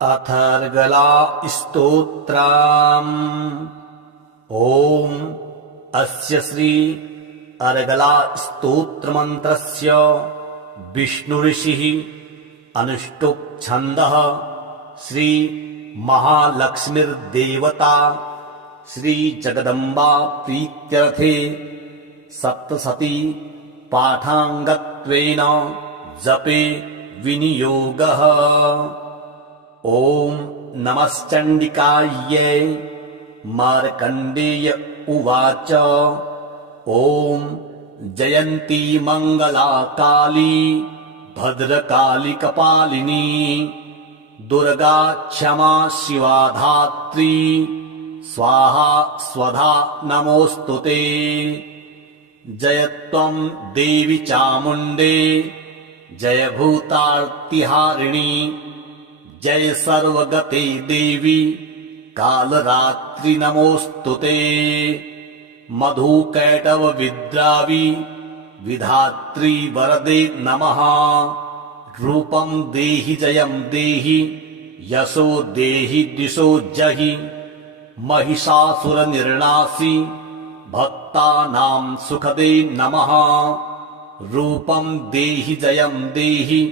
अथर्गला स्तोत्रम्। ओम अस्य श्री अर्गला स्तोत्रमन्त्रस्य विष्णुऋषिः अनुष्टुप् छन्दः श्री महालक्ष्मीर्देवता श्री जगदम्बा प्रीत्यर्थे सप्तशती पाठाङ्गत्वेन जपे विनियोगः। ओम नमश्चण्डिकायै। मार्कण्डेय उवाच। ओम जयन्ती मंगला काली भद्रकाली कपालिनी दुर्गा क्षमा शिवा धात्री स्वाहा स्वधा नमोस्तुते। जय त्वं देवी चामुण्डे जय भूतार्तिहारिणी जय सर्वगते देवी कालरात्रि नमोस्तुते। मधुकैटभ विद्रावी विधात्री वरदे नमः। रूपं देहि जयं देहि यशो देहि दिशो जहि महिषासुरनिर्णासि भक्तानां सुखदे नमः। रूपं देहि जयं देहि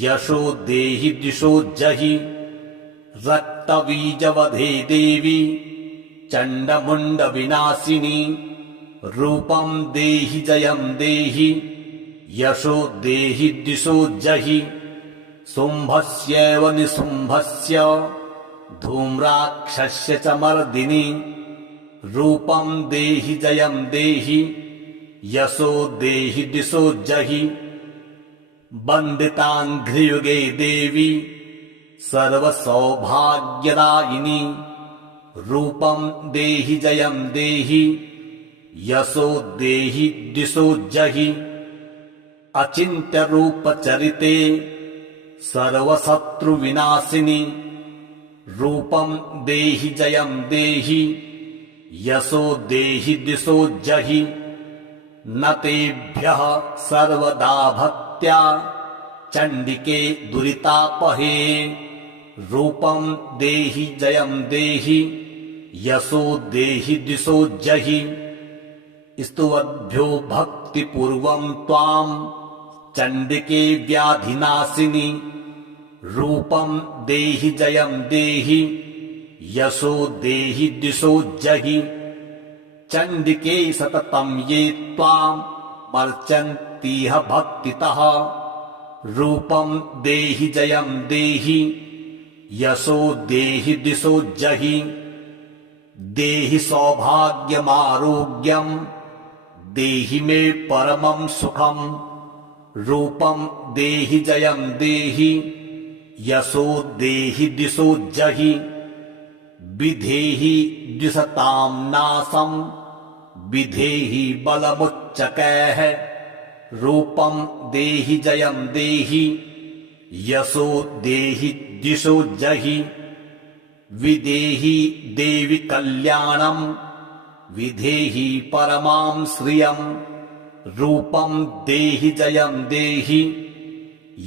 यशो देहि दिशो जहि रक्तबीजवधे देवी चण्डमुण्ड विनाशिनी। रूपं देहि जयं देहि यशो देहि दिशो जहि शुम्भस्यैव निशुम्भस्य धूम्राक्षस्य च मर्दिनि। रूपं देहि जयं देहि यशो देहि दिशो जहि वन्दिताङ्घ्रियुगे देवी सर्वसौभाग्यदायिनी। रूपं देहि जयं देहि यशो देहि दिशो जहि अचिन्त्यरूपचरिते सर्वशत्रुविनाशिनी। रूपं देहि जयं देहि यशो देहि दिशो जहि न तेभ्यः सर्वदा भक्त्या चण्डिके दुरितापहे। रूपं देहि जयं देहि यशो देहि दिशो जहि स्तुवद्भ्यो भक्तिपूर्वं त्वां चण्डिके व्याधिनाशिनी। रूपं देहि जयं देहि यशो देहि दिशो जहि चण्डिके सततं ये त्वां मर्चन्तीह भक्तितः। रूपं देहि जयं देहि यशो देहि दिशो जहि देहि सौभाग्यमारोग्यं देहि मे परमं सुखं। रूपं देहि जयं देहि यशो देहि दिशो जहि विधेहि द्विषतां नाशं विधेहि बलमुच्चकैः। रूपं देहि जयं देहि यशो देहि दिशो जहि विदेहि देवि कल्याणं विधेहि परमां श्रियं। रूपं देहि जयं देहि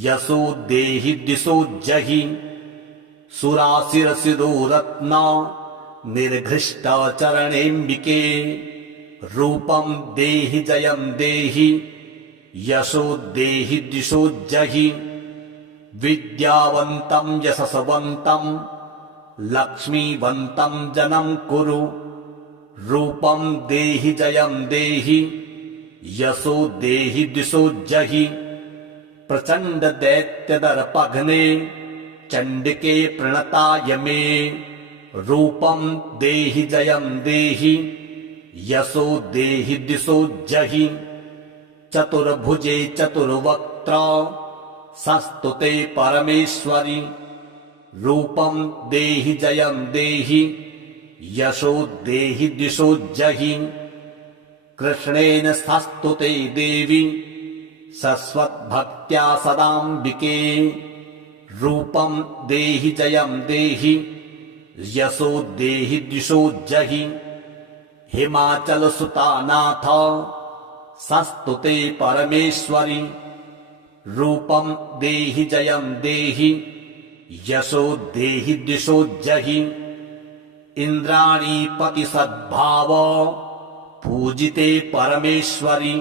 यशो देहि दिशो जहि सुराशिरशिरोरत्न निर्घृष्टचरणेऽम्बिके। रूपं देहि जयं देहि यशो देहि दिशो जहि विद्यावन्तं यशस्वन्तं लक्ष्मीवन्तं जनं कुरु। रूपं देहि जयं देहि यशो देहि दिशो जहि प्रचण्ड दैत्यदर्पघ्ने चण्डिके प्रणताय मे। रूपं देहि जयं देहि यशो देहि दिशो जहि चतुर्भुजे चतुर्वक्त्र संस्तुते परमेश्वरि। रूपं देहि जयं देहि यशो देहि दिशो जहि कृष्णेन संस्तुते देवी शश्वद्भक्त्या सदाम्बिके। रूपं देहि जयं देहि यशो देहि दिशो जहि हिमाचलसुतानाथ संस्तुते परमेश्वरि। रूपं देहि जयं देहि यशो देहि दिशो जहि इंद्राणी पति सद्भाव पूजिते परमेश्वरि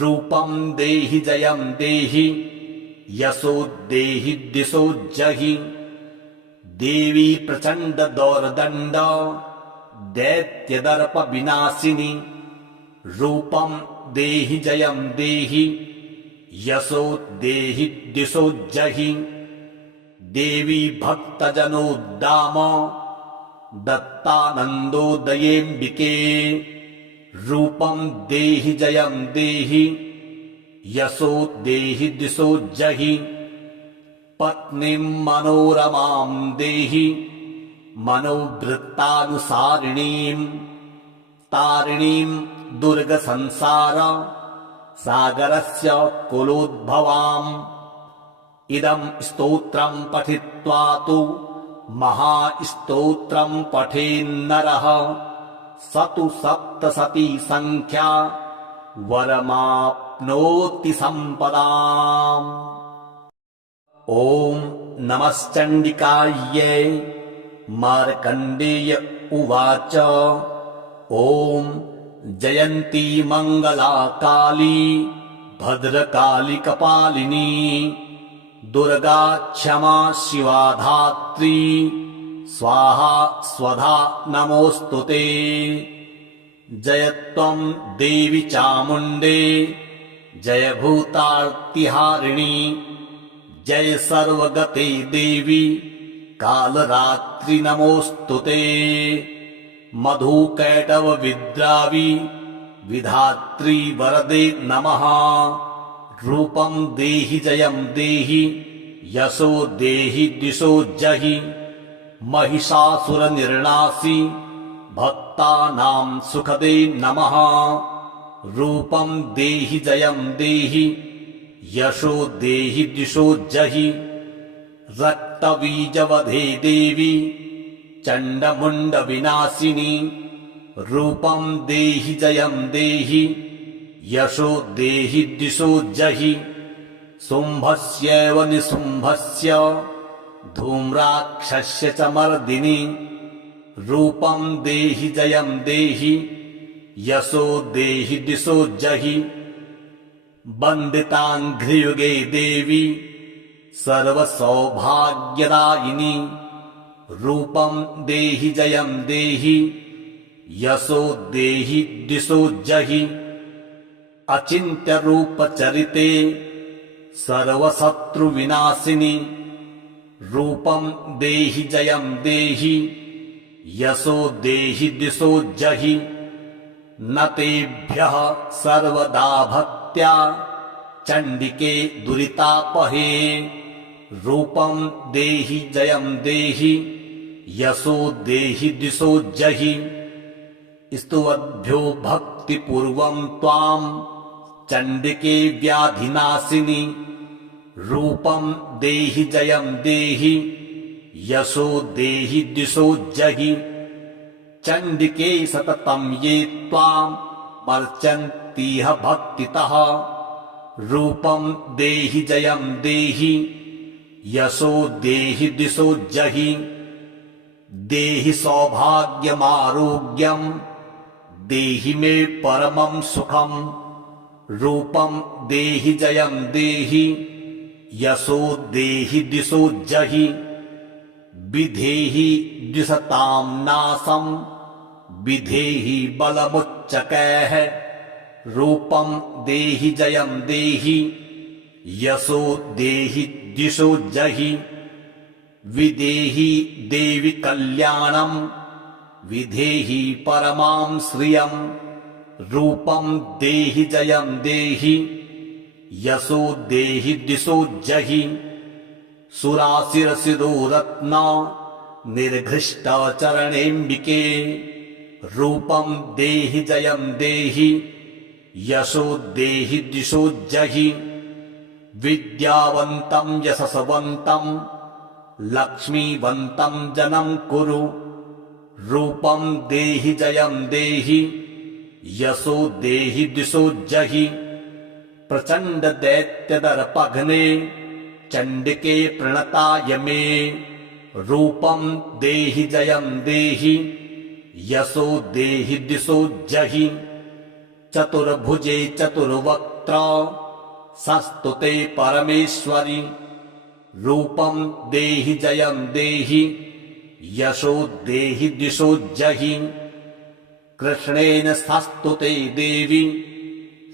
रूपं देहि जयं देहि यशो देहि दिशो जहि देवी प्रचंड दौर्दंड दैत्य दर्प विनाशिनी रूपं देहि जयं देहि यशो देहि दिशो जहि देवी भक्तजनोद्दाम दत्तानन्दोदयेऽम्बिके रूपं देहि जयं देहि यशो देहि दिशो जहि पत्नीं मनोरमां देहि मनोवृत्तानुसारिणीं तारिणीं दुर्गसंसार सागरस्य कुलोद्भवाम् इदं स्तोत्रं पठित्वा तु महास्तोत्रं पठेन्नरः स तु सप्तशती संख्या वरमाप्नोति सम्पदाम्। ॐ नमश्चण्डिकायै। मार्कण्डेय उवाच ॐ जयन्ती मङ्गला काली भद्रकाली कपालिनी दुर्गा क्षमा शिवा धात्री स्वाहा स्वधा नमोऽस्तुते। जय त्वं देवी चामुण्डे जय भूतार्तिहारिणी जय सर्वगते देवी कालरात्रि नमोऽस्तुते। मधुकैटभ विद्रावि विधात्री वरदे नमः रूपं देहि जयं देहि यशो देहि दिशो जहि महिषासुरनिर्णासि भक्तानां सुखदे नमः रूपं देहि जयं देहि यशो देहि दिशो जहि रक्तबीजवधे देवी चण्डमुण्डविनाशिनी रूपं देहि जयं देहि यशो देहि दिशो जहि शुम्भस्यैव निशुम्भस्य धूम्राक्षस्य च मर्दिनि रूपं देहि जयं देहि यशो देहि दिशो जहि वन्दिताङ्घ्रियुगे देवी सर्वसौभाग्यदायिनी रूपं देहि जयं देहि यशो देहि दिशो जहि अचिन्त्य रूपचरिते सर्वशत्रुविनाशिनी रूपं देहि जयं देहि यशो देहि दिशो जहि न तेभ्यः सर्वदा भक्त्या चण्डिके दुरितापहे रूपं देहि जयं देहि यशो देहि दिशो जहि स्तुवद्भ्यो भक्तिपूर्वं त्वां चण्डिके व्याधिनाशिनी रूपं देहि जयं देहि यशो देहि दिशो जहि चण्डिके सततं ये त्वां मर्चन्तीह भक्तितः रूपं देहि जयं देहि यशो देहि दिशो जहि देहि सौभाग्यमारोग्यं देहि मे परमं सुखं रूपं देहि जयं देहि यशो देहि दिशो जहि विधेहि द्विषतां नाशं विधेहि बलमुच्चकैः रूपं देहि जयं देहि यशो देहि दिशो जहि विदेहि देवि कल्याणं विधेहि परमां श्रियं रूपं देहि जयं देहि यशो देहि दिशो जहि सुराशिरशिरोरत्न निर्घृष्टचरणेऽम्बिके रूपं देहि जयं देहि यशो देहि दिशो जहि विद्यावन्तं यशस्वन्तं लक्ष्मीवन्तं जनं कुरु रूपं देहि जयं देहि यशो देहि दिशो जहि प्रचण्ड दैत्यदर्पघ्ने चण्डिके प्रणताय मे रूपं देहि जयं देहि यशो देहि दिशो जहि चतुर्भुजे चतुर्वक्त्र संस्तुते परमेश्वरि रूपं देहि जयं देहि यशो देहि दिशो जहि कृष्णेन संस्तुते देवी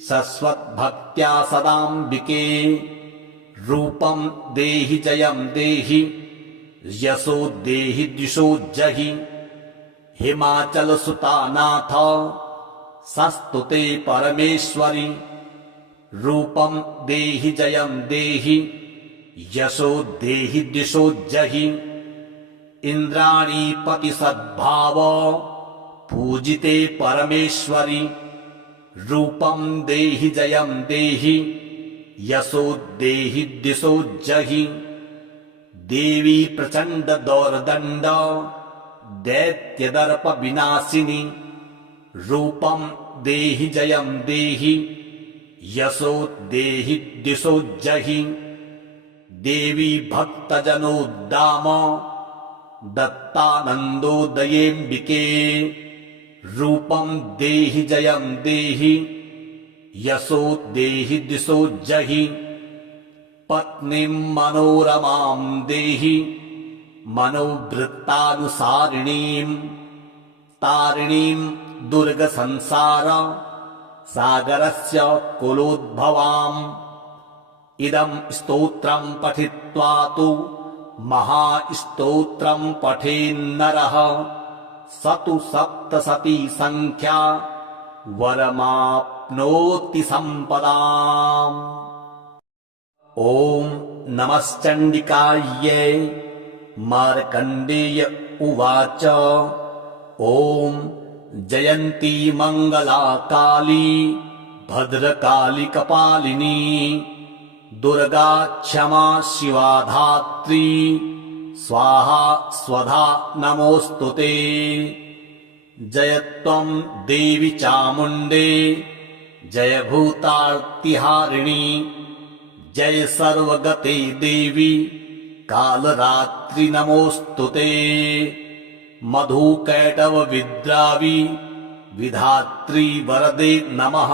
सस्वद्भक्त्या सदाम्बिके रूपं देहि जयं देहि यशो देहि दिशो जहि हिमाचलसुतानाथ संस्तुते परमेश्वरि रूपं देहि जयं देहि यशो देहि दिशो जहि इंद्राणीपति सद्भाव पूजिते परमेश्वरि रूपं देहि जयं देहि यशो देहि दिशो जहि देवी प्रचंड दौर्दंड दैत्यदर्प विनाशिनी रूपं देहि जयं देहि यशो देहि दिशो जहि देवी भक्तजनोद्दाम दत्तानन्दोदयेऽम्बिके रूपं देहि जयं देहि यशो देहि दिशो जहि पत्नीं मनोरमां देहि मनोवृत्तानुसारिणीं तारिणीं दुर्गसंसार सागरस्य कुलोद्भवाम् इदं स्तोत्रं पठित्वा तु महास्तोत्रं पठेन्नरः स तु सप्तशती संख्या वरमाप्नोति सम्पदाम्। ॐ नमश्चण्डिकायै। मार्कण्डेय उवाच ॐ जयन्ती मङ्गला काली भद्रकाली कपालिनी दुर्गा क्षमा शिवा धात्री स्वाहा स्वधा नमोऽस्तुते। जय त्वं देवी चामुण्डे जय भूतार्तिहारिणी जय सर्वगते देवी कालरात्रि नमोऽस्तुते। मधुकैटभ विद्रावि विधात्री वरदे नमः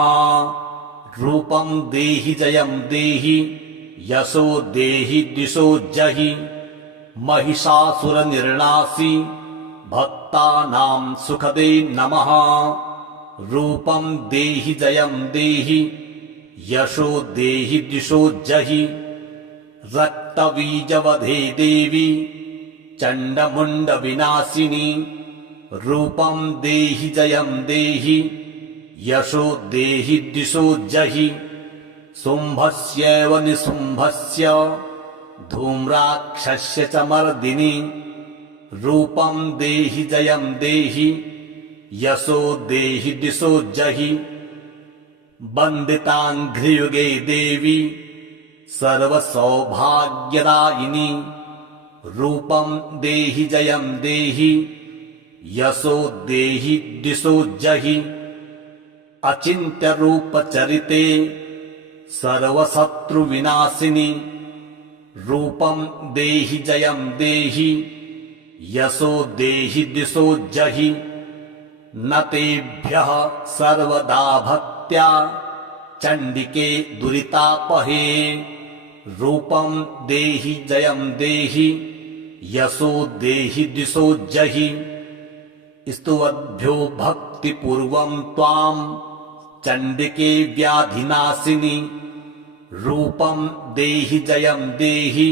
रूपं देहि जयं देहि यशो देहि दिशो जहि महिषासुरनिर्णासि भक्तानां सुखदे नमः रूपं देहि जयं देहि यशो देहि दिशो जहि रक्तबीजवधे देवी चण्डमुण्डविनाशिनी रूपं देहि जयं देहि यशो देहि दिशो जहि शुम्भस्यैव निशुम्भस्य धूम्राक्षस्य च मर्दिनि रूपं देहि जयं देहि यशो देहि दिशो जहि वन्दिताङ्घ्रियुगे देवी सर्वसौभाग्यदायिनी रूपं देहि जयं देहि यशो देहि दिशो जहि अचिन्त्यरूपचरिते सर्वशत्रुविनाशिनी रूपं देहि जयं देहि यशो देहि दिशो जहि न तेभ्यः सर्वदा भक्त्या चण्डिके दुरितापहे रूपं देहि जयं देहि यशो देहि दिशो जहि स्तुवद्भ्यो भक्तिपूर्वं त्वां चण्डिके व्याधिनाशिनी रूपं देहि जयं देहि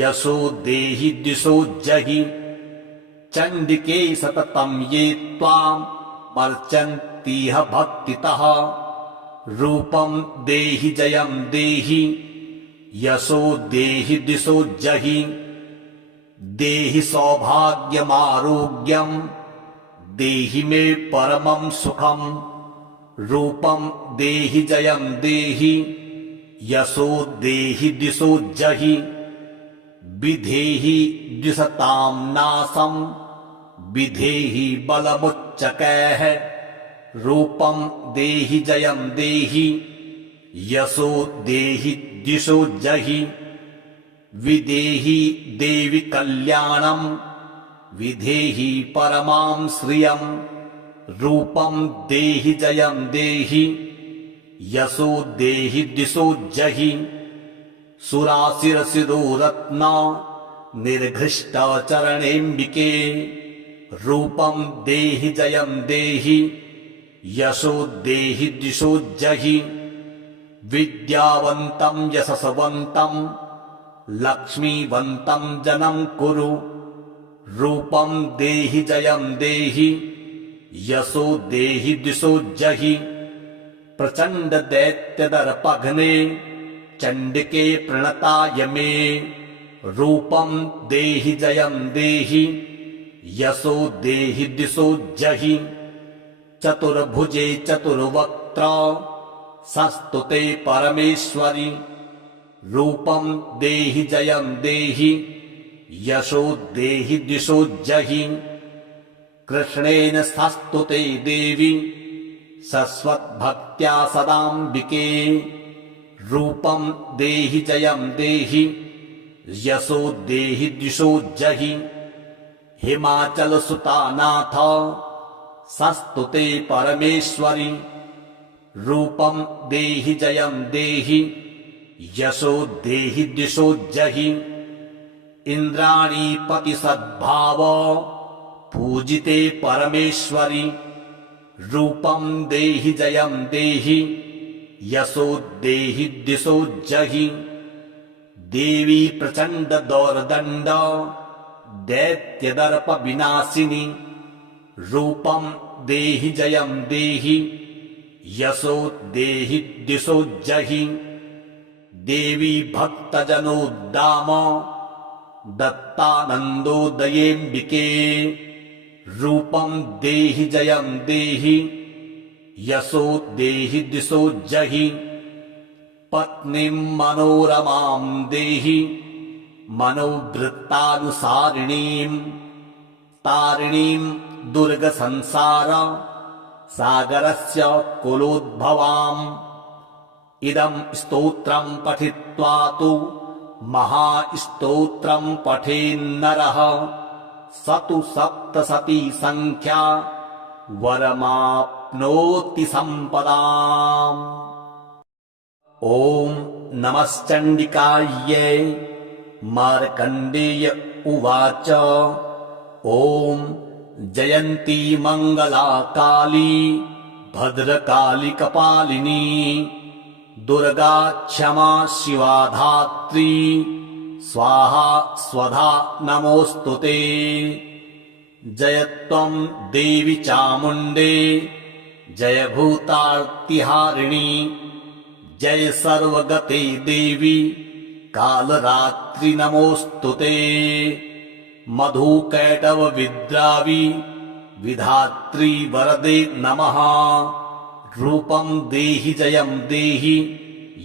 यशो देहि दिशो जहि चण्डिके सततं ये त्वां मर्चन्तीह भक्तितः रूपं देहि जयं देहि यशो देहि दिशो जहि देहि सौभाग्यमारोग्यं देहि मे परमं सुखं रूपं देहि जयं देहि यशो देहि दिशो जहि विधेहि द्विषतां नाशं विधेहि बलमुच्चकैः रूपं देहि जयं देहि यशो देहि दिशो जहि विदेहि देवि कल्याणम् विधेहि परमां श्रियम् रूपं देहि जयं देहि यशो देहि दिशो जहि सुराशिरशिरो रत्न निर्घृष्ट चरणेऽम्बिके रूपं देहि जयं देहि यशो देहि दिशो जहि विद्यावन्तं यशस्वन्तं लक्ष्मीवन्तं जनं कुरु रूपं देहि जयं देहि यशो देहि दिशो जहि प्रचंड दैत्य दर्पघ्ने चंडिके प्रणताय मे रूपं देहि जयं देहि यशो देहि दिशो जहि चतुर्भुजे चतुर्वक्त्र संस्तुते परमेश्वरि रूपं देहि जयं देहि यशो देहि दिशो जहि कृष्णेन संस्तुते देवी सस्वद्भक्त्या सदाम्बिके रूपं देहि जयं देहि यशो देहि दिशो जहि हिमाचलसुतानाथ संस्तुते परमेश्वरि रूपं देहि जयं देहि यशो देहि दिशो जहि इंद्राणीपति सद्भाव पूजिते परमेश्वरि रूपं देहि जयं देहि यशो देहि दिशो जहि देवी प्रचंड दौर्दंड दैत्यदर्प विनाशिनी रूपं देहि जयं देहि यशो देहि दिशो जहि देवी भक्तजनोद्दाम दत्तानन्दोदयेऽम्बिके रूपं देहि जयं देहि यशो देहि दिशो जहि पत्नीं मनोरमां देहि मनोवृत्तानुसारिणीं तारिणीं दुर्गसंसार सागरस्य कुलोद्भवाम् इदं स्तोत्रं पठित्वा तु महास्तोत्रं पठेन्नरः स तु सप्तशती संख्या वरमाप्नोति सम्पदाम्। ॐ नमश्चण्डिकायै। मार्कण्डेय उवाच ॐ जयन्ती मङ्गला काली भद्रकाली कपालिनी दुर्गा क्षमा शिवा धात्री स्वाहा स्वधा नमोऽस्तुते। जय त्वं देवी चामुण्डे जय भूतार्तिहारिणी जय सर्वगते देवी कालरात्रि नमोऽस्तुते। मधुकैटभ विद्रावि विधात्री वरदे नमः। रूपं देहि जयं देहि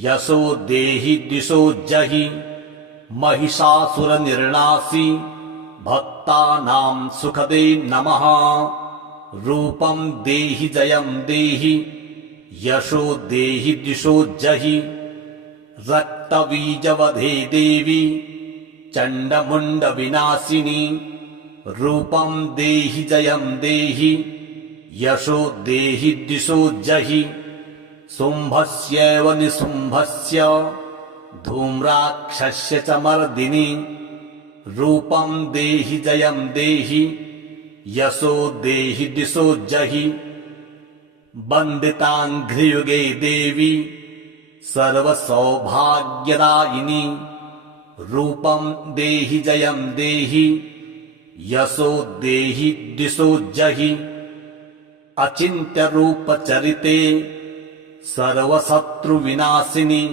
यशो देहि दिशो जहि महिषासुरनिर्णासि भक्तानां सुखदे नमः। रूपं देहि जयं देहि यशो देहि दिशो जहि रक्तबीजवधे देवी चण्डमुण्डविनाशिनी रूपं देहि जयं देहि यशो देहि दिशो जहि शुम्भस्यैव निशुम्भस्य धूम्राक्षस्य च मर्दिनि रूपं देहि जयं देहि यशो देहि दिशो जहि वन्दिताङ्घ्रियुगे देवी सर्वसौभाग्यदायिनी रूपं देहि जयं देहि यशो देहि दिशो जहि अचिन्त्य रूपचरिते सर्वशत्रुविनाशिनी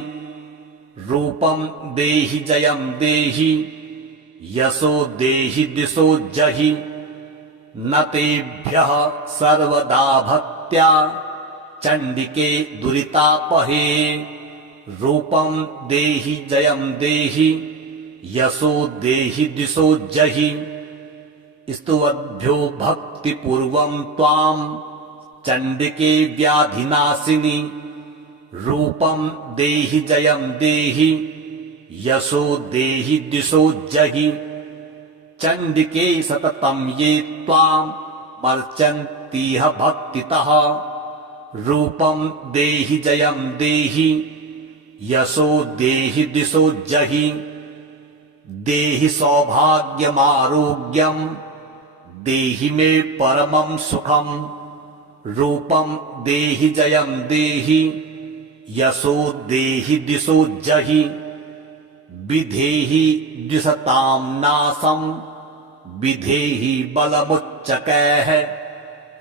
रूपं देहि जयं देहि यशो देहि दिशो जहि न तेभ्यः सर्वदा भक्त्या चण्डिके दुरितापहे रूपं देहि जयं देहि यशो देहि दिशो जहि स्तुवद्भ्यो भक्तिपूर्वं त्वां चण्डिके व्याधिनाशिनी रूपं देहि जयं देहि यशो देहि दिशो जहि। चण्डिके सततं ये त्वां मर्चन्तीह भक्तितः। रूपं देहि जयं देहि यशो देहि दिशो जहि। देहि सौभाग्यमारोग्यं देहि मे परमं सुखं। रूपं देहि जयं देहि यशो देहि दिशो जहि। विधेहि द्विषतां नाशं विधेहि बलमुच्चकैः।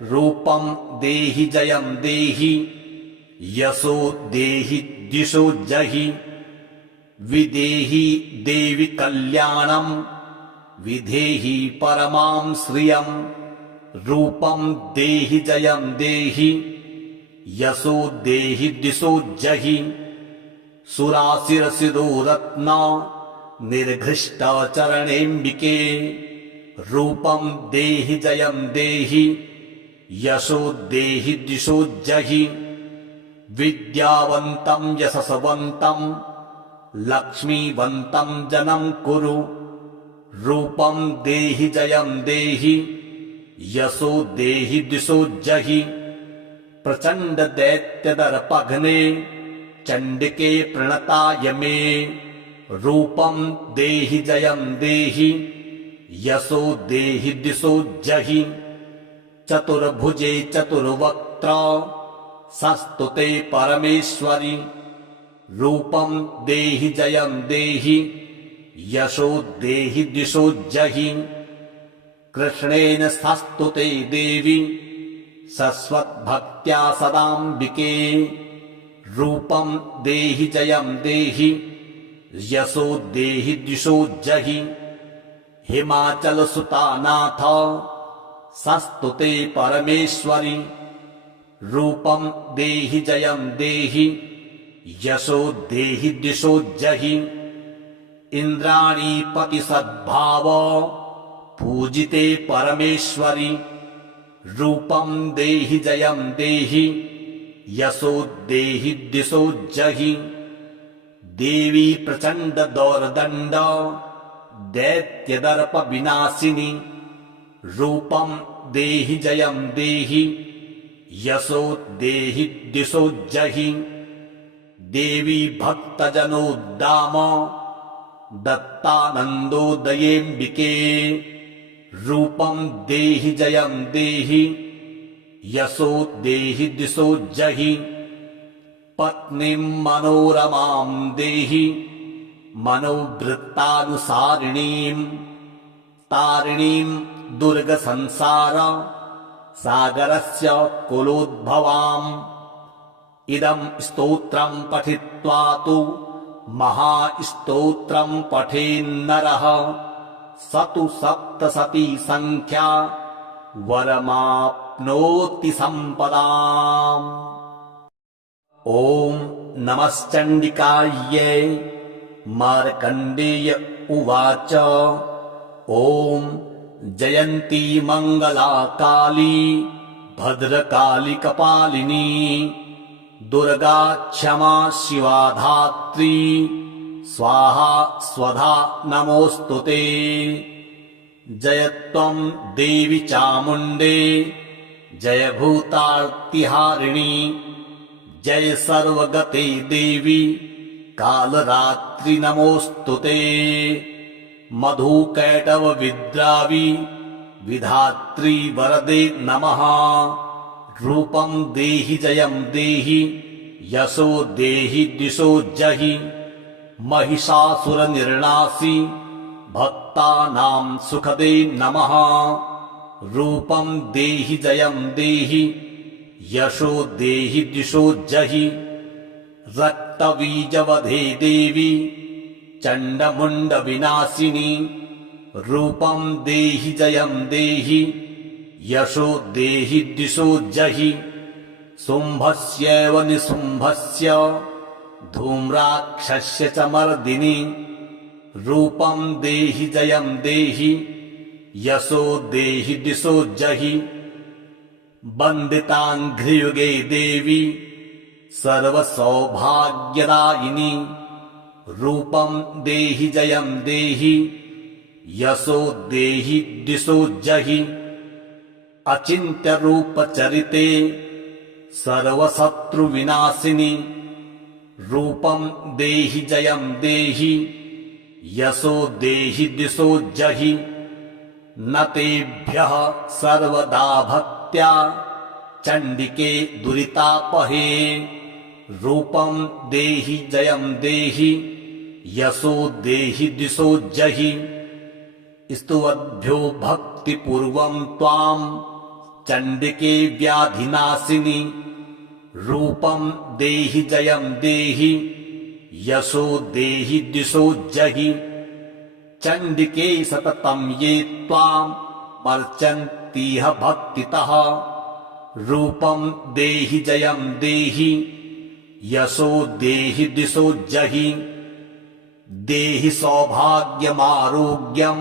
रूपं देहि जयं देहि यशो देहि दिशो जहि। विदेहि देवि कल्याणं विधेहि परमां श्रियं। रूपं देहि जयं देहि यशो देहि दिशो जहि। सुराशिरशिरोरत्न निर्घृष्टचरणेऽम्बिके। रूपं देहि जयं देहि यशो देहि दिशो जहि। विद्यावन्तं यशस्वन्तं लक्ष्मीवन्तं जनं कुरु। रूपं देहि जयं देहि यशो देहि दिशो जहि। प्रचण्ड दैत्यदर्पघ्ने चण्डिके प्रणताय मे। रूपं देहि जयं देहि यशो देहि दिशो जहि। चतुर्भुजे चतुर्वक्त्र संस्तुते परमेश्वरि। रूपं देहि जयं देहि यशो देहि दिशो जहि। कृष्णेन संस्तुते देवी सस्वद्भक्त्या सदाम्बिके। रूपं देहि जयं देहि यशो देहि दिशो जहि। हिमाचलसुतानाथ संस्तुते परमेश्वरि। रूपं देहि जयं देहि यशो देहि दिशो जहि। इन्द्राणीपति सद्भाव पूजिते परमेश्वरि। रूपं देहि जयं देहि यशो देहि दिशो जहि। देवी प्रचण्ड दौर्दण्ड दैत्यदर्प विनाशिनी। रूपं देहि जयं देहि यशो देहि दिशो जहि। देवी भक्तजनोद्दाम दत्तानन्दोदयेऽम्बिके। रूपं देहि जयं देहि यशो देहि दिशो जहि। पत्नीं मनोरमां देहि मनोवृत्तानुसारिणीं। तारिणीं दुर्गसंसार सागरस्य कुलोद्भवाम्। इदं स्तोत्रं पठित्वा तु महास्तोत्रं पठेन्नरः स तु सप्तशती संख्या वरमाप्नोति सम्पदाम्। ॐ नमश्चण्डिकायै। मार्कण्डेय उवाच। ॐ जयन्ती मङ्गला काली भद्रकाली कपालिनी। दुर्गा क्षमा शिवा धात्री स्वाहा स्वधा नमोऽस्तुते। जय त्वं देवी चामुण्डे जय भूतार्तिहारिणी। जय सर्वगते देवी कालरात्रि नमोऽस्तुते। मधुकैटभ विद्रावि विधात्री वरदे नमः। रूपं देहि जयं देहि यशो देहि दिशो जहि। महिषासुरनिर्णासि भक्तानां सुखदे नमः। रूपं देहि जयं देहि यशो देहि दिशो जहि। रक्तबीजवधे देवी चण्डमुण्डविनाशिनी। रूपं देहि जयं देहि यशो देहि दिशो जहि। शुम्भस्यैव निशुम्भस्य धूम्राक्षस्य च मर्दिनि। रूपं देहि जयं देहि यशो देहि दिशो जहि। वन्दिताङ्घ्रियुगे देवी सर्वसौभाग्यदायिनी। रूपं देहि जयं देहि यशो देहि दिशो जहि अचिन्त्य रूप चरिते सर्वशत्रु विनाशिनि रूपं देहि जयं देहि यशो देहि दिशो जहि न तेभ्यः सर्वदा भक्त्या चण्डिके दुरितापहे रूपं देहि जयं देहि यशो देहि दिशो जहि स्तुवद्भ्यो भक्तिपूर्वं त्वां चण्डिके व्याधिनाशिनि रूपं देहि जयं देहि यशो देहि दिशो जहि चण्डिके सततं ये त्वां मर्चन्तीह भक्तितः रूपं देहि जयं देहि यशो देहि दिशो जहि देहि सौभाग्यमारोग्यं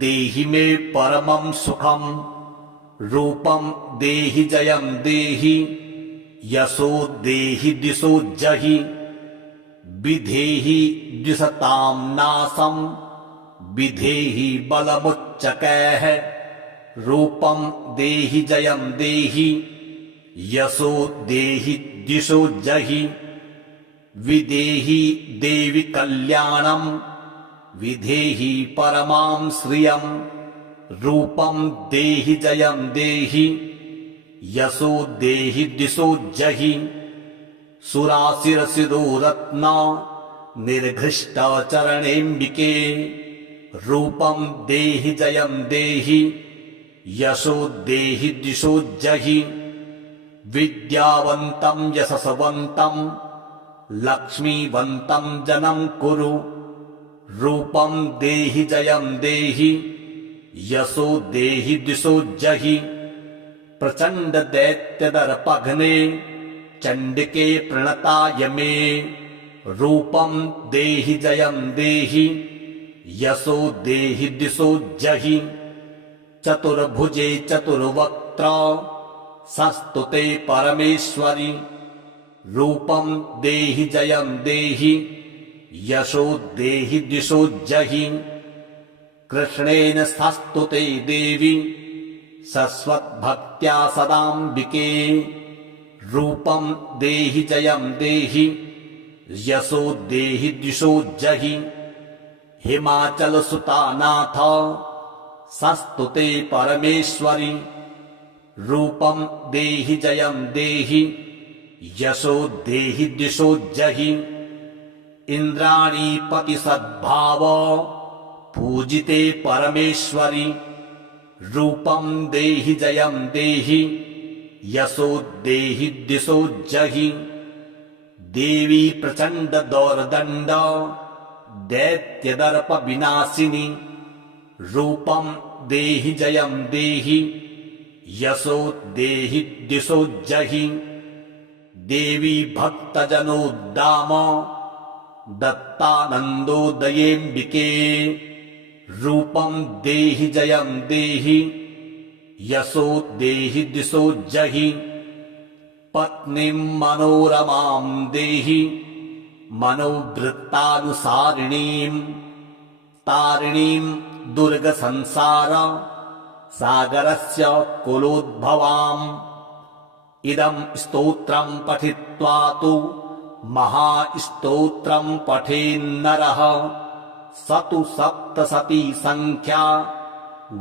देहि मे परमं सुखं रूपं देहि जयं देहि यशो देहि दिशो जहि विधेहि द्विषतां नाशं विधेहि बलमुच्चकैः रूपं देहि जयं देहि यशो देहि दिशो जहि विदेहि देवि कल्याणं विधेहि परमां श्रियं रूपं देहि जयं देहि यशो देहि दिशो जहि सुराशिरशिरोरत्न निर्घृष्टचरणेऽम्बिके रूपं देहि जयं देहि यशो देहि दिशो जहि विद्यावन्तं यशस्वन्तं लक्ष्मीवन्तं जनं कुरु रूपं देहि जयं देहि यशो देहि दिशो जहि प्रचण्ड दैत्यदर्पघ्ने चण्डिके प्रणताय मे रूपं देहि जयं देहि यशो देहि दिशो जहि चतुर्भुजे चतुर्वक्त्र संस्तुते परमेश्वरि रूपं देहि जयं देहि यशो देहि दिशो जहि कृष्णेन संस्तुते देवि सस्वद्भक्त्या सदाम्बिके रूपं देहि जयं देहि यशो देहि दिशो जहि हिमाचलसुतानाथ संस्तुते परमेश्वरि रूपं देहि जयं देहि यशो देहि दिशो जहि इन्द्राणीपति सद्भाव पूजिते परमेश्वरि रूपं देहि जयं देहि यशो देहि दिशो जहि देवी प्रचण्ड दौर्दण्ड दैत्यदर्प विनाशिनि रूपं देहि जयं देहि यशो देहि दिशो जहि देवी भक्तजनोद्दाम दत्तानन्दोदयेऽम्बिके रूपं देहि जयं देहि यशो देहि दिशो जहि पत्नीं मनोरमां देहि मनोवृत्तानुसारिणीं तारिणीं दुर्गसंसार सागरस्य कुलोद्भवाम् इदं स्तोत्रं पठित्वा तु महास्तोत्रं पठेन्नरः स तु सप्तशती संख्या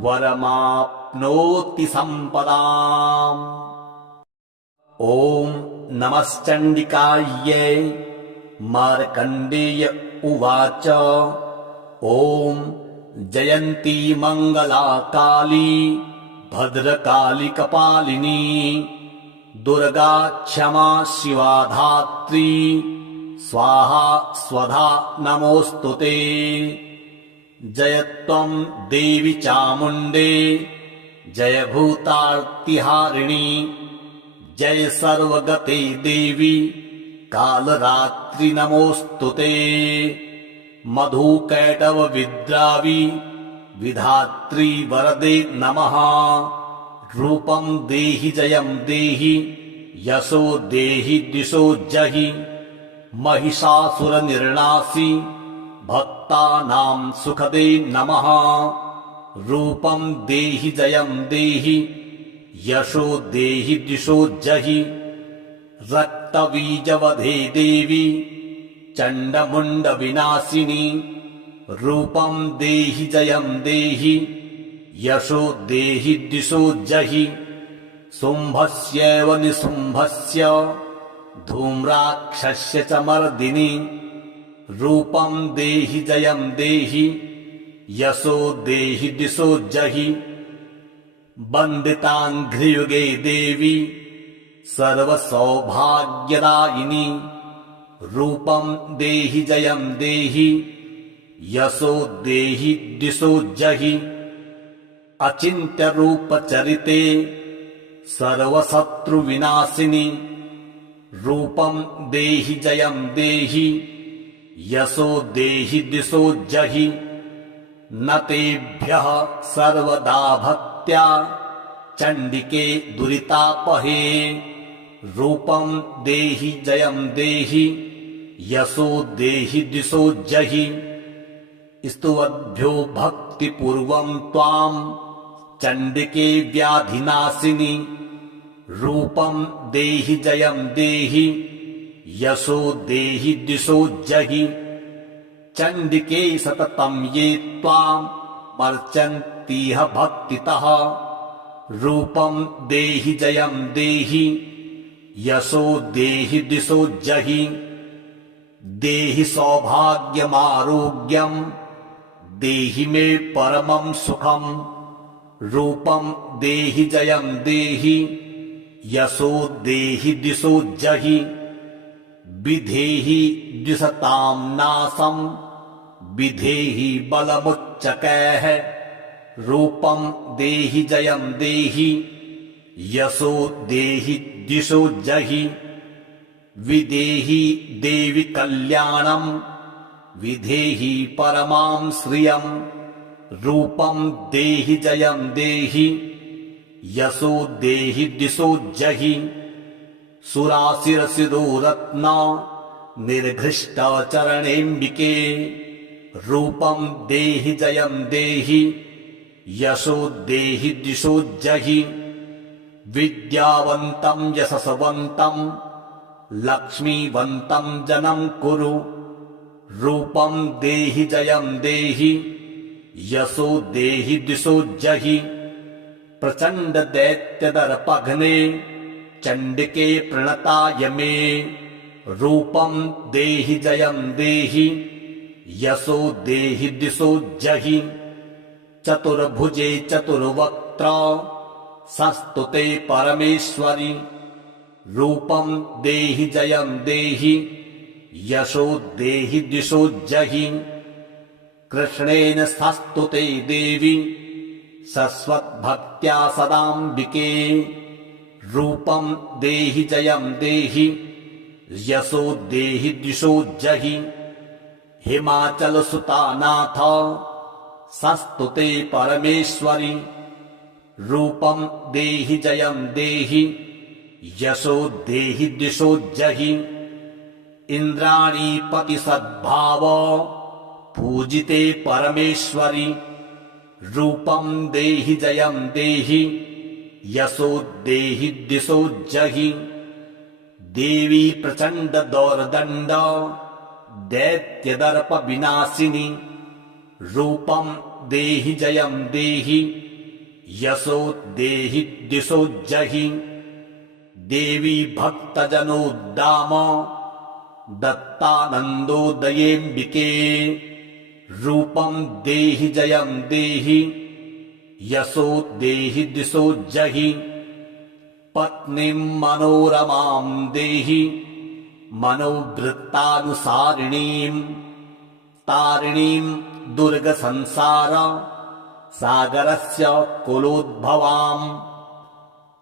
वरमाप्नोति सम्पदाम्। ॐ नमश्चण्डिकायै। मार्कण्डेय उवाच ॐ जयन्ती मङ्गला काली भद्रकाली कपालिनी दुर्गा क्षमा शिवा धात्री स्वाहा स्वधा नमोऽस्तुते। जय त्वं देवी चामुण्डे जय भूतार्तिहारिणी जय सर्वगते देवी कालरात्रि नमोऽस्तुते। मधुकैटव विद्रावि विधात्री वरदे नमः। रूपं देहि जयं देहि यशो देहि दिशो जहि महिषासुरनिर्णासि भक्तानां सुखदे नमः। रूपं देहि जयं देहि यशो देहि दिशो जहि। रक्तबीजवधे देवी चण्डमुण्डविनाशिनी। रूपं देहि जयं देहि यशो देहि दिशो जहि। शुम्भस्यैव निशुम्भस्य धूम्राक्षस्य च मर्दिनि। रूपं देहि जयं देहि यशो देहि दिशो जहि। वन्दिताङ्घ्रियुगे देवी सर्वसौभाग्यदायिनी। रूपं देहि जयं देहि यशो देहि दिशो जहि। अचिन्त्यरूपचरिते सर्वशत्रुविनाशिनी। रूपं देहि जयं देहि यशो देहि दिशो जहि। न तेभ्यः सर्वदा भक्त्या चण्डिके दुरितापहे। रूपं देहि जयं देहि यशो देहि दिशो जहि। स्तुवद्भ्यो भक्तिपूर्वं त्वां चण्डिके व्याधिनाशिनि। रूपं देहि जयं देहि यशो देहि दिशो जहि। चण्डिके सततं ये त्वां मर्चन्तीह भक्तितः। रूपं देहि जयं देहि यशो देहि दिशो जहि। देहि सौभाग्यमारोग्यं देहि मे परमं सुखं। रूपं देहि जयं देहि यशो देहि दिशो जहि। विधेहि द्विषतां नाशं विधेहि बलमुच्चकैः। रूपं देहि जयं देहि यशो देहि दिशो जहि। विदेहि देवि कल्याणं विधेहि परमां श्रियं। रूपं देहि जयं देहि यशो देहि दिशो जहि। सुराशिरशिरोरत्न निर्घृष्टचरणेऽम्बिके। रूपं देहि जयं देहि यशो देहि दिशो जहि। विद्यावन्तं यशस्वन्तं लक्ष्मीवन्तं जनं कुरु। रूपं देहि जयं देहि यशो देहि दिशो जहि। प्रचण्ड दैत्यदर्पघ्ने चण्डिके प्रणताय मे। रूपं देहि जयं देहि यशो देहि दिशो जहि। चतुर्भुजे चतुर्वक्त्र संस्तुते परमेश्वरि। रूपं देहि जयं देहि यशो देहि दिशो जहि। कृष्णेन संस्तुते देवी सस्वद्भक्त्या सदाम्बिके। रूपं देहि जयं देहि यशो देहि दिशो जहि। हिमाचलसुतानाथ संस्तुते परमेश्वरि। रूपं देहि जयं देहि यशो देहि दिशो जहि। इन्द्राणीपति सद्भाव पूजिते परमेश्वरि। रूपं देहि जयं देहि यशो देहि दिशो जहि। देवी प्रचण्ड दौर्दण्ड दैत्यदर्प विनाशिनी। रूपं देहि जयं देहि यशो देहि दिशो जहि। देवी भक्तजनोद्दाम दत्तानन्दोदयेऽम्बिके। रूपं देहि जयं देहि यशो देहि दिशो जहि। पत्नीं मनोरमां देहि मनोवृत्तानुसारिणीं। तारिणीं दुर्गसंसार सागरस्य कुलोद्भवाम्।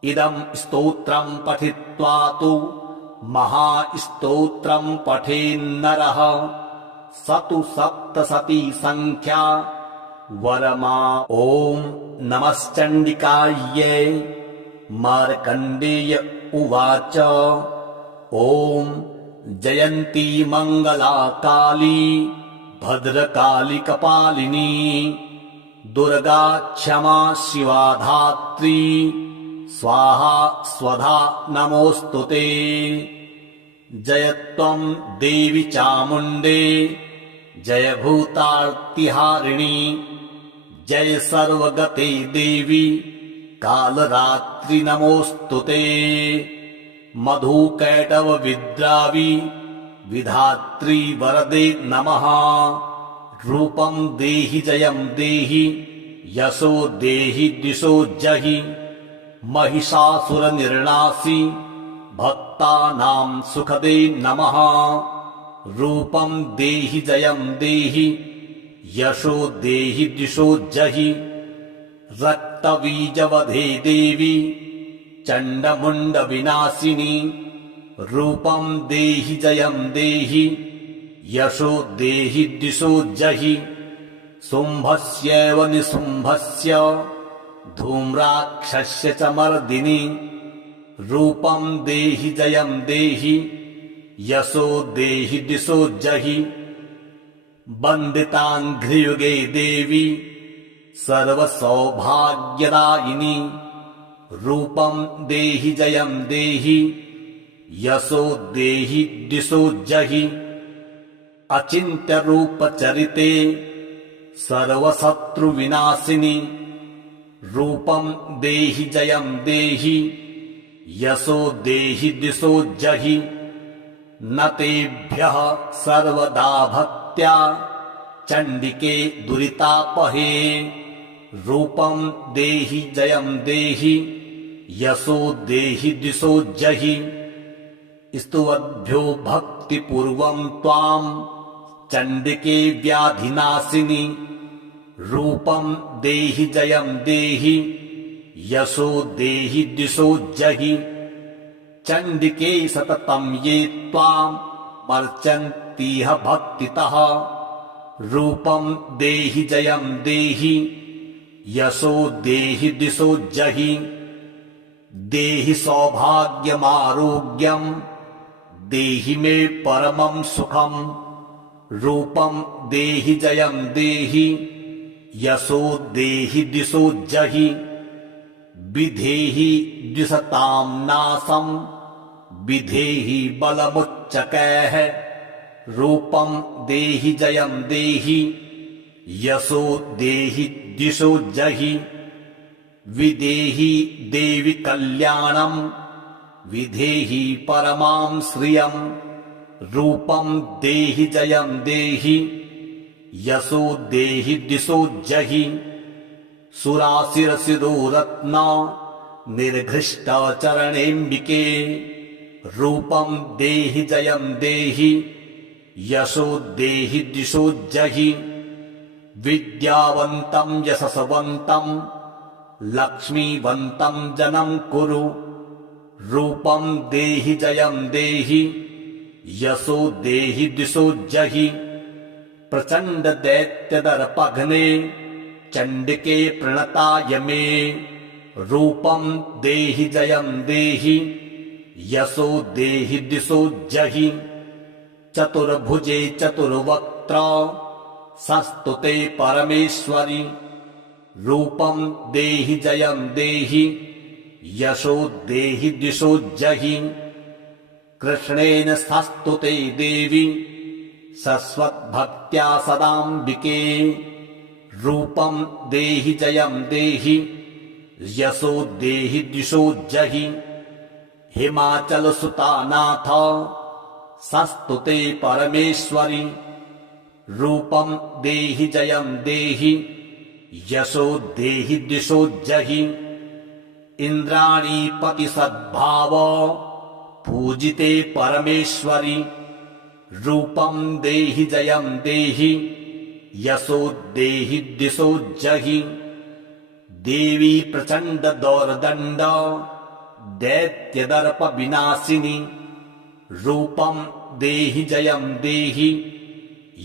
इदं स्तोत्रं पठित्वा तु महास्तोत्रं पठेन्नरः स तु सप्तशती संख्या वरमा। ॐ नमश्चण्डिकायै। मार्कण्डेय उवाच ॐ जयन्ती मङ्गला काली भद्रकाली कपालिनी दुर्गा क्षमा शिवा धात्री स्वाहा स्वधा नमोऽस्तुते। जय त्वं देवी चामुण्डे जय भूतार्तिहारिणी जय सर्वगते देवी कालरात्रि नमोऽस्तुते। मधुकैटभ विद्रावि विधात्री वरदे नमः। रूपं देहि जयं देहि यशो देहि दिशो जहि महिषासुरनिर्णासि भक्तानां सुखदे नमः। रूपं देहि जयं देहि यशो देहि दिशो जहि रक्तबीजवधे देवी चण्डमुण्डविनाशिनी रूपं देहि जयं देहि यशो देहि दिशो जहि शुम्भस्यैव निशुम्भस्य धूम्राक्षस्य च मर्दिनि रूपं देहि जयं देहि यशो देहि दिशो जहि वन्दिताङ्घ्रियुगे देवी सर्वसौभाग्यदायिनी रूपं देहि जयं देहि यशो देहि दिशो जहि अचिन्त्यरूपचरिते सर्वशत्रुविनाशिनी रूपं देहि जयं देहि यशो देहि दिशो जहि न तेभ्यः सर्वदा भक्त्या चण्डिके दुरितापहे रूपं देहि जयं देहि यशो देहि दिशो जहि स्तुवद्भ्यो भक्तिपूर्वं त्वां चण्डिके व्याधिनाशिनि रूपं देहि जयं देहि यशो देहि दिशो जहि चण्डिके सततं ये त्वां मर्चन्तीह भक्तितः रूपं देहि जयं देहि यशो देहि दिशो जहि देहि सौभाग्यमारोग्यं देहि मे परमं सुखं रूपं देहि जयं देहि यशो देहि दिशो जहि विधेहि द्विषतां नाशं विधेहि बलमुच्चकैः रूपं देहि जयं देहि यशो देहि दिशो जहि विदेहि देवि कल्याणं विधेहि परमां श्रियं रूपं देहि जयं देहि यशो देहि दिशो जहि सुराशिरसिरोरत्न निर्घृष्टचरणेऽम्बिके रूपं देहि जयं देहि यशो देहि दिशो जहि विद्यावन्तं यशस्वन्तं लक्ष्मीवन्तं जनं कुरु रूपं देहि जयं देहि यशो देहि दिशो जहि प्रचण्ड दैत्यदर्पघ्ने चण्डिके प्रणताय मे रूपं देहि जयं देहि यशो देहि दिशो जहि चतुर्भुजे चतुर्वक्त्र संस्तुते परमेश्वरि रूपं देहि जयं देहि यशो देहि दिशो जहि कृष्णेन संस्तुते देवी सस्वद्भक्त्या सदाम्बिके रूपं देहि जयं देहि यशो देहि दिशो जहि हिमाचलसुतानाथ संस्तुते परमेश्वरि रूपं देहि जयं देहि यशो देहि दिशो जहि इन्द्राणीपति सद्भाव पूजिते परमेश्वरि रूपं देहि जयं देहि यशो देहि दिशो जहि देवी प्रचण्ड दौर्दण्ड दैत्यदर्प विनाशिनी रूपं देहि जयं देहि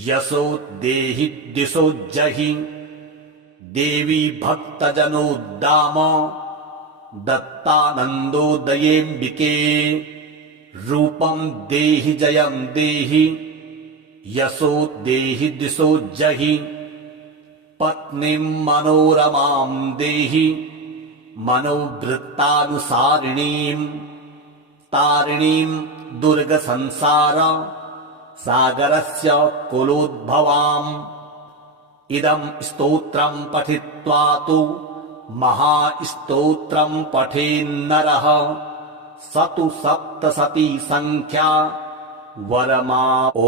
यशो देहि दिशो जहि देवी भक्तजनोद्दाम दत्तानन्दोदयेऽम्बिके रूपं देहि जयं देहि यशो देहि दिशो जहि पत्नीं मनोरमां देहि मनोवृत्तानुसारिणीं तारिणीं दुर्गसंसार सागरस्य कुलोद्भवाम् इदं स्तोत्रं पठित्वा तु महास्तोत्रं पठेन्नरः स तु सप्तशती संख्या वरमा। ॐ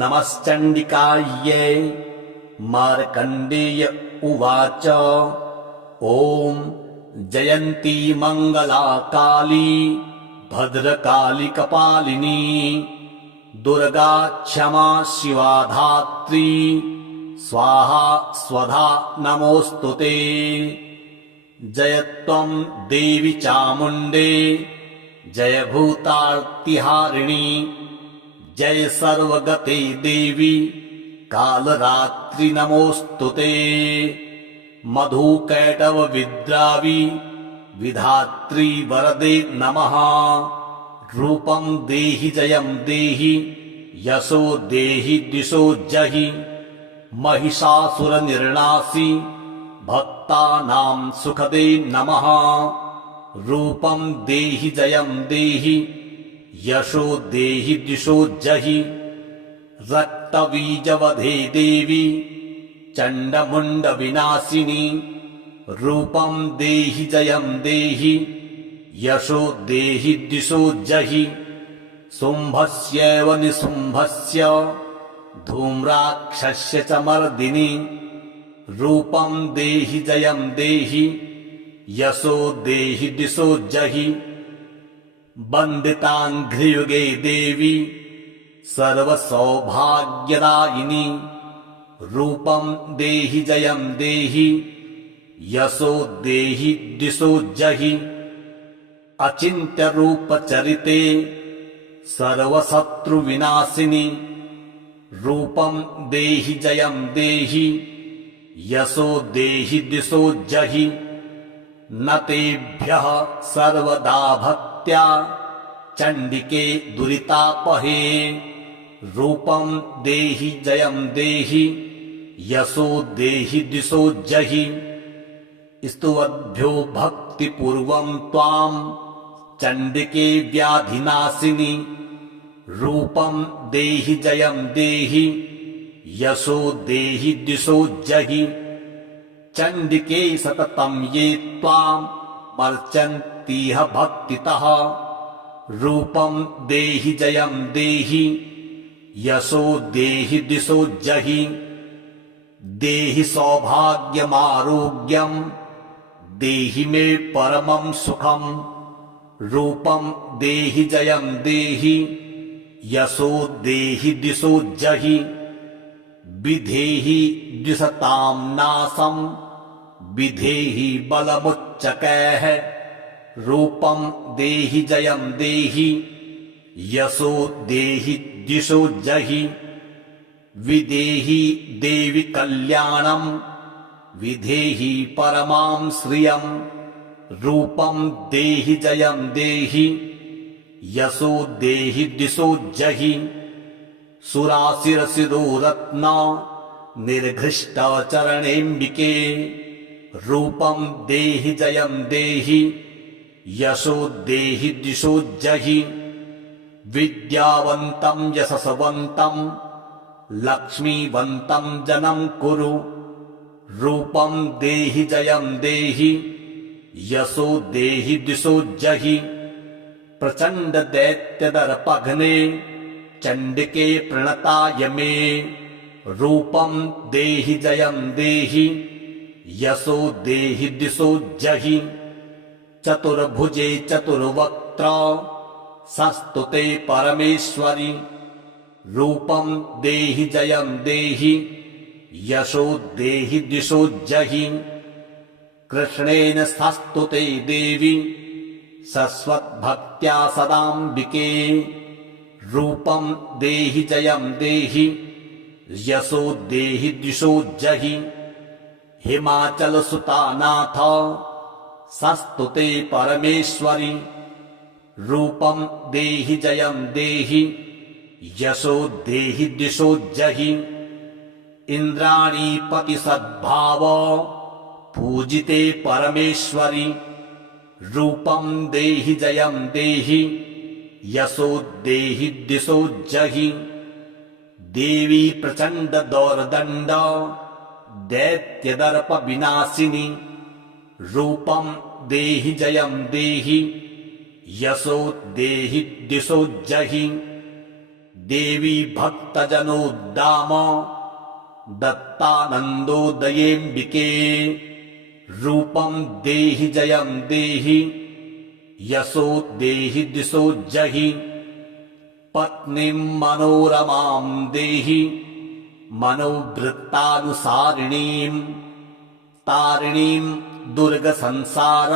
नमश्चण्डिकायै। मार्कण्डेय उवाच ॐ जयन्ती मङ्गला काली भद्रकाली कपालिनी दुर्गा क्षमा शिवा धात्री स्वाहा स्वधा नमोऽस्तुते। जय त्वं देवी चामुण्डे जय भूतार्तिहारिणी जय सर्वगते देवी कालरात्रि नमोऽस्तुते। मधुकैटभ विद्रावि विधात्री वरदे नमः। रूपं देहि जयं देहि यशो देहि दिशो जहि महिषासुरनिर्णासि भक्तानां सुखदे नमः। रूपं देहि जयं देहि यशो देहि दिशो जहि रक्तबीजवधे देवी चण्डमुण्डविनाशिनी रूपं देहि जयं देहि यशो देहि दिशो जहि शुम्भस्यैव निशुम्भस्य धूम्राक्षस्य च मर्दिनि रूपं देहि जयं देहि यशो देहि दिशो जहि वन्दिताङ्घ्रियुगे देवी सर्वसौभाग्यदायिनी रूपं देहि जयं देहि यशो देहि दिशो जहि अचिन्त्यरूपचरिते सर्वशत्रुविनाशिनी रूपं देहि जयं देहि यशो देहि दिशो जहि न तेभ्यः सर्वदा भक्त्या चण्डिके दुरितापहे रूपं देहि जयं देहि यशो देहि दिशो जहि स्तुवद्भ्यो भक्तिपूर्वं त्वां चण्डिके व्याधिनाशिनी रूपं देहि जयं देहि यशो देहि दिशो जहि चण्डिके सततं ये त्वां मर्चन्तीह भक्तितः रूपं देहि जयं देहि यशो देहि दिशो जहि देहि सौभाग्यमारोग्यं देहि मे परमं सुखं रूपं देहि जयं देहि यशो देहि दिशो जहि विधेहि द्विषतां नाशं विधेहि बलमुच्चकैः रूपं देहि जयं देहि यशो देहि दिशो जहि विदेहि देवि कल्याणं विधेहि परमां श्रियं रूपं देहि जयं देहि यशो देहि दिशो जहि सुराशिरशिरोरत्न निर्घृष्टचरणेऽम्बिके रूपं देहि जयं देहि यशो देहि दिशो जहि विद्यावन्तं यशस्वन्तं लक्ष्मीवन्तं जनं कुरु रूपं देहि जयं देहि यशो देहि दिशो जहि प्रचण्ड दैत्यदर्पघ्ने चण्डिके प्रणताय मे रूपं देहि जयं देहि यशो देहि दिशो जहि चतुर्भुजे चतुर्वक्त्र संस्तुते परमेश्वरि रूपं देहि जयं देहि यशो देहि दिशो जहि कृष्णेन संस्तुते देवी सस्वद्भक्त्या सदाम्बिके रूपं देहि जयं देहि यशो देहि दिशो जहि हिमाचलसुतानाथ संस्तुते परमेश्वरि रूपं देहि जयं देहि यशो देहि दिशो जहि इंद्राणीपति सद्भाव पूजिते परमेश्वरि रूपं देहि जयं देहि यशो देहि दिशो जहि देवी प्रचंड दौर्दंड दैत्यदर्प विनाशिनी रूपं देहि जयं देहि यशो देहि दिशो जहि देवी भक्तजनोद्दाम दत्तानन्दोदयेऽम्बिके रूपं देहि जयं देहि यशो देहि दिशो जहि पत्नीं मनोरमां देहि मनोवृत्तानुसारिणीं तारिणीं दुर्गसंसार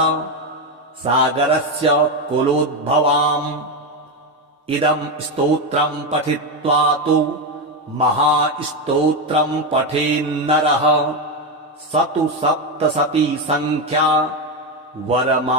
सागरस्य कुलोद्भवाम् इदं स्तोत्रं पठित्वा तु महास्तोत्रं पठेन्नरः स तु सप्तशती संख्या वरमा